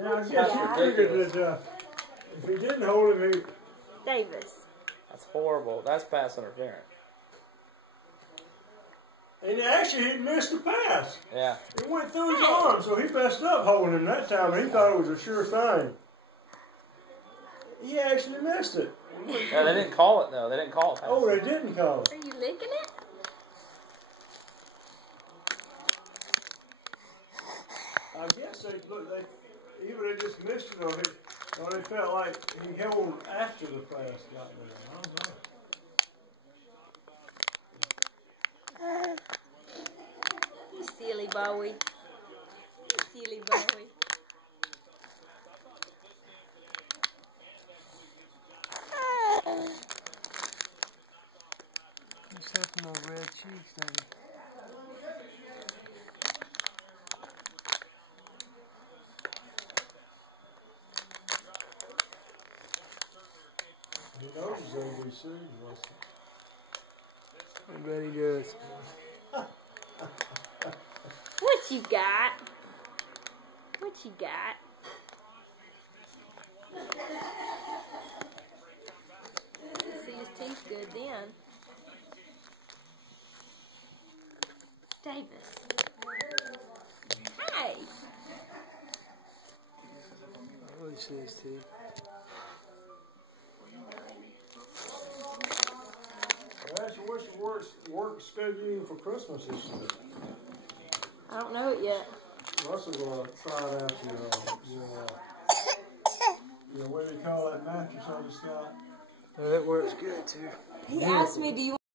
Yeah, I guess he figured that if he didn't hold him, he... Davis. That's horrible. That's pass interference. And actually, he missed the pass. Yeah. It went through his arm, so he messed up holding him that time, and he thought it was a sure thing. He actually missed it. Yeah, they didn't call it, though. They didn't call it. Oh, they didn't call it. Are you licking it? I guess they either they just missed it or they felt like he held after the pass got there. I don't know. You silly Bowie. You silly Bowie. He's having no red cheeks, don't he? He knows his ABC, Russell. I bet he does. What you got? What you got? See, his teeth good then. Davis. Hey! I really see his teeth. What's your work schedule for Christmas this year? I don't know it yet. Russell's going to try it out your what do you call that mattress on the sky? Oh, that works good too. He asked me, do you